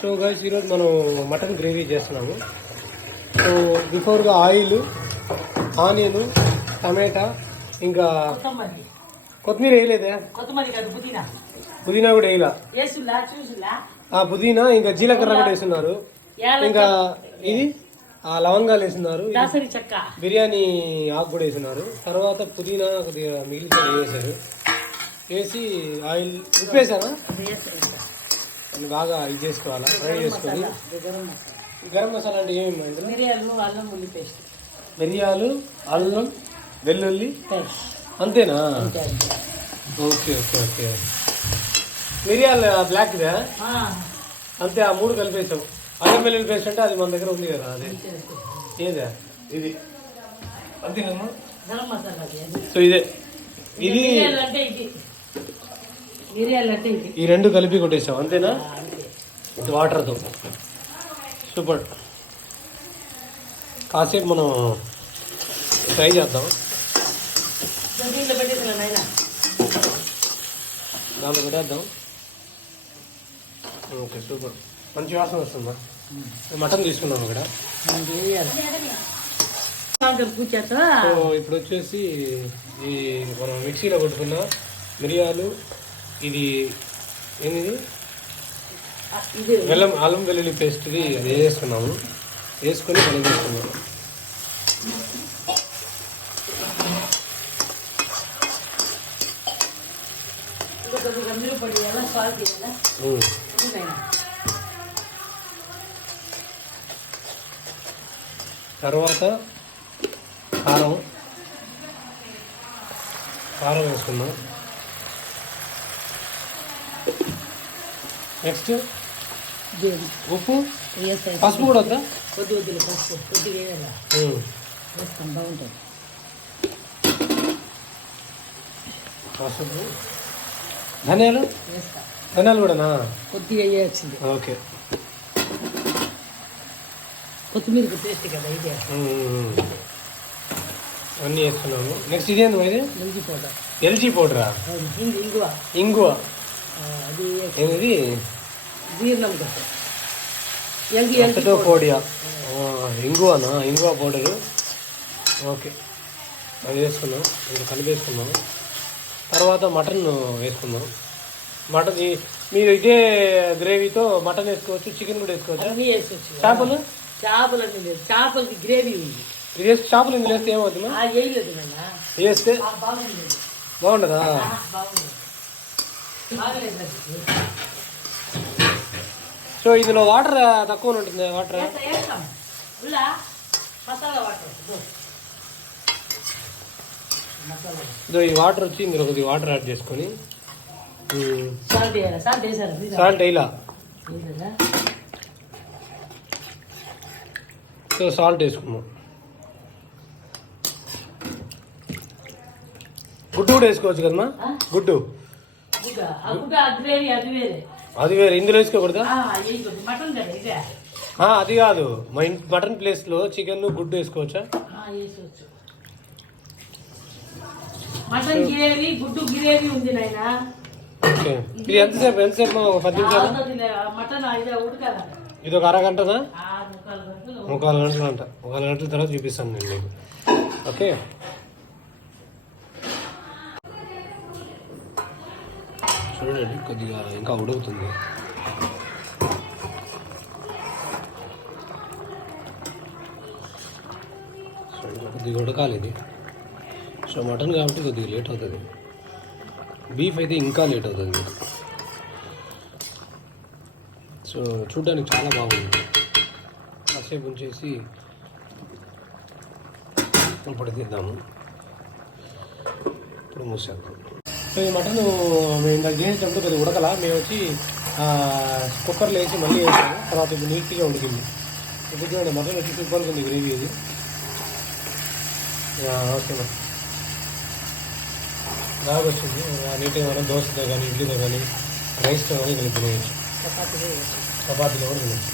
So guys ఈరోజు మనం mutton gravy చేస్తున్నాము. సో బిఫోర్గా ఆయిల్, ఆనియన్, టమాటా, ఇంకా కొత్తిమీర వేయలేదే, పుదీనా కూడా వేయలా, పుదీనా ఇంకా జీలకర్ర కూడా వేస్తున్నారు. ఇంకా ఇది లవంగాలు వేస్తున్నారు, బిర్యానీ ఆకు కూడా వేస్తున్నారు. తర్వాత పుదీనా కొద్దిగా మిగిలిన వేసారు. వేసి ఆయిల్ ఉప్పు వేసారా, బాగా ఇది చేసుకోవాలా, ఫ్రై చేసుకొని. గరం మసాలా అంటే ఏమేమి? మిరియాలు, అల్లం, వెల్లుల్లి, అంతేనా? Okay okay okay. మిరియాలు బ్లాక్దా అంతే, ఆ మూడు కలిపేసాం. అల్లం వెల్లుల్లి పేస్ట్ అంటే అది మన దగ్గర ఉంది కదా, అదే ఏదా ఇది అంతే కదమ్మా. సో ఇదే ఇది ఈ రెండు కలిపి కొట్టేసాం అంతేనా, వాటర్తో. సూపర్. కాసేపు మనం ఫ్రై చేద్దాం. దాంట్లో పెట్టేద్దాం. ఓకే సూపర్, మంచి వాసన వస్తుందా. మటన్ తీసుకున్నాం ఇక్కడ. ఇప్పుడు వచ్చేసి ఈ మనం మిక్సీలో కొట్టుకున్న మిరియాలు, ఇది ఏంది అల్లం వెల్లుల్లి పేస్ట్, ఇది వేసుకున్నాము. వేసుకొని మనం వేసుకున్నాము. తర్వాత కారం వేసుకున్నాం. నెక్స్ట్ ఉప్పు, పసుపు కూడా వద్దా? పసుపు, ధనియాలు కూడానా? కొద్దిగా వేయాల్సింది. ఓకే. కొత్తిమీర పేస్ట్ కదా ఇదే, అన్నీ వేస్తున్నాము. నెక్స్ట్ ఇదేంది ఇది? ఎల్జీ పౌడరా? ఇంగువ. ఏంది? పొడియా? ఇంగువనా? ఇంగువ పౌడరు. ఓకే, అది వేసుకున్నాం. ఇంకా కలిపేసుకున్నాం. తర్వాత మటన్ వేసుకున్నాం. మటన్ మీరు ఇదే గ్రేవీతో మటన్ వేసుకోవచ్చు, చికెన్ కూడా వేసుకోవచ్చు. చేపలకి గ్రేవీ ఉంది. ఇది చేపలు ఇందులో వేస్తే ఏమవుతుంది? వేస్తే బాగుండదా? సో ఇందులో వాటర్ తక్కువ ఉంటుంది. వాటర్ ఈ వాటర్ వచ్చి ఇందులో కొద్దిగా వాటర్ యాడ్ చేసుకొని, సాల్ట్ వేయాల. సో సాల్ట్ వేసుకున్నాం. గుడ్డు కూడా వేసుకోవచ్చు కదమ్మా. గుడ్డు అది వేరే, ఇందులో వేసుకోకూడదా? అది కాదు, మటన్ ప్లేస్ లో చికెన్ గుడ్డు వేసుకోవచ్చా? ఓకే. ఇది ఎంతసేపు 10 నిమిషాలు? ఇది ఒక అరగంటనా? 3/4 గంటలు అంట. 1 గంటల తర్వాత చూపిస్తాను నేను మీకు. ఓకే. చూడండి, కొద్దిగా ఇంకా ఉడుకుతుంది. కొద్దిగా ఉడకాలి ఇది. సో మటన్ కాబట్టి కొద్దిగా లేట్ అవుతుంది. బీఫ్ అయితే ఇంకా లేట్ అవుతుంది. సో చూడడానికి చాలా బాగుంది. కాసేపు ఉంచేసి ఇప్పుడు తిద్దాము. ఇప్పుడు మూసేద్దాం. సో ఈ మటన్ మేము ఇందాక చేసేటప్పుడు కొద్దిగా ఉడకలా, మేము వచ్చి కుక్కర్లో వేసి మళ్ళీ వేసాము. తర్వాత ఇప్పుడు నీట్గా ఉడికింది. ఇప్పుడు చూడండి, మటన్ వచ్చి సూపర్గా ఉంది గ్రేవీ ఇది. ఓకే మేడం, బాగా వచ్చింది. నీట్గా మనం దోశతో కానీ, ఇడ్లీతో కానీ, రైస్తో కానీ కలిపి తినేయచ్చు. చపాతీలో కూడా తినచ్చు.